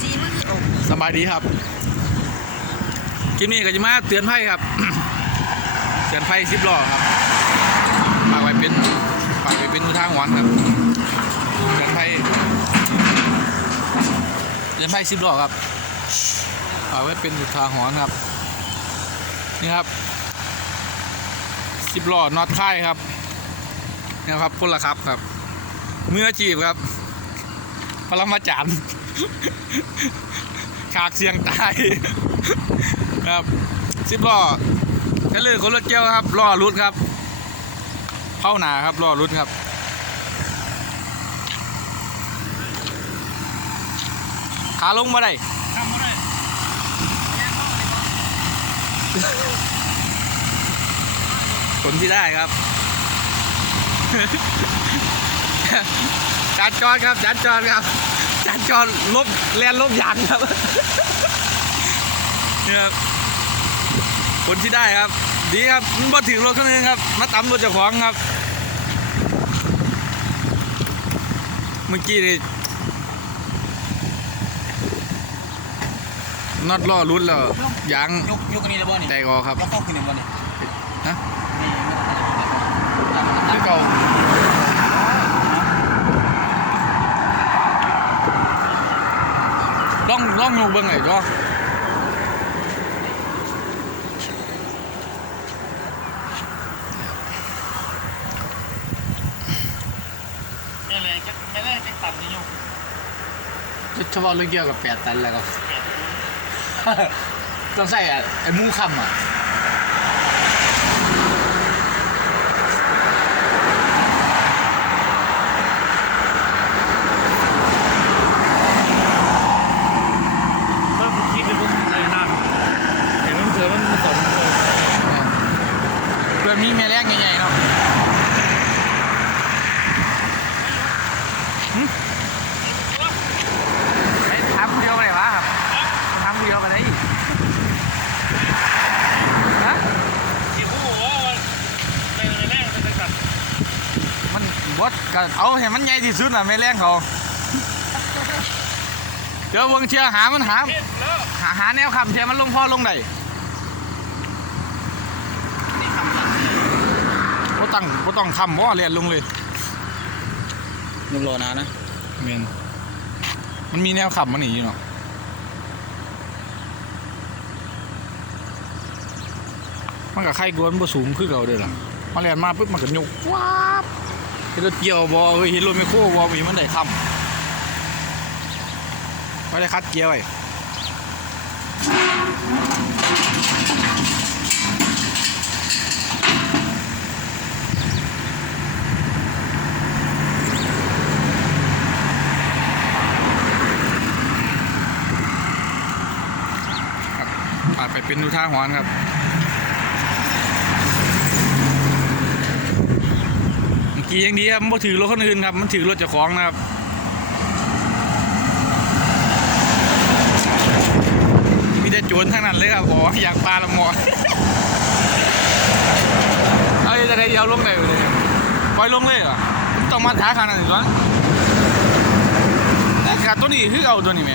สีมันคืออกสบายดีครับ คลิปนี้ก็จะมาเตือนภัยครับ เตือนภัยสิบล้อครับฝากไว้เป็นฝากไว้เป็นอุทาหรณ์ครับ เตือนภัยเตือนภัยสิบล้อครับฝากไว้เป็นอุทาหรณ์ครับ นี่ครับสิบล้อน็อตค่ายครับนี่ครับพละครับครับ เมืออาชีพครับปรมาจาร์ ขากเสียงตายครับสิบล้อแค่เลยคนรถเกี้ยวครับล้อรุดครับ เข้าหนาครับล้อรุดครับขาลงมาได้ทำมาได้ผลที่ได้ครับจัดจอดครับจัดจอดครับ จัดจอดลบแลนลบยางครับเนี่ยครับผลที่ได้ครับ ดีครับมันมาถึงรถคันนึงครับ มาตำรถเจ้าของครับ เมื่อกี้นี่น็อตล้อรุดแล้วยางยกยกอันนี้เลยบ่นี่แตกออกครับแล้วเข้าขึ้นเลยบ่นี่ฮะนี่คือเก่า อยู่เบิ่งไงก็นี่เลยจะไม่ได้จะตัดนี่ยกเฉพาะเรื่องเกี่ยวกับแปดตันแล้วก็ต้องใส่ไอ้มูคำอะ เริ่มคิดเลยพวกอะไรนะเห็นมันเสือมันมันสนเลย เพื่อนมีแม่แรงใหญ่ๆเนาะหึไอ้ทำเดียวกันไหนวะครับทำเดียวกันได้อีกฮะ ที่ผู้บอกว่าในในแรกจะตัด มัน บดก็เอาให้มันใหญ่ที่สุดน่ะแม่แรงเขาเดี๋ยวเบิ่งเชียร์หามันหาเห็นแล้วหาหาแนวคำเชียร์มันลงพ่อลงได้นี่คำตัดบ่ต้องบ่ต้องคำบ่เรียนลงเลยยังรอนะนะเมียนมันมีแนวคำมันนี่อยู่เนาะมันกับไข่กวนบ่สูงคือเก่าเด้อล่ะมาเรียนมาปุ๊บมันก็ยกว้าบเห็นรถเกี่ยวบ่เอ้ยเห็นรถไมคโครบ่มีมันได้คำไม่ได้คัดเกียร์ไว้อาจไปเป็นดูท่าหอนครับ เมื่อกี้ยังดีครับมันถือรถคนอื่นครับ มันถือรถเจ้าของนะครับมีแต่โจรทั้งนั้นเลยครับบอกอยากปลาละหมอเอาจะได้เดียวลงได้เลยปล่อยลงเลยเหรอต้องมาท้าขนาดนี้วะแต่ขาดตัวนี้คือเอาตัวนี้ไหม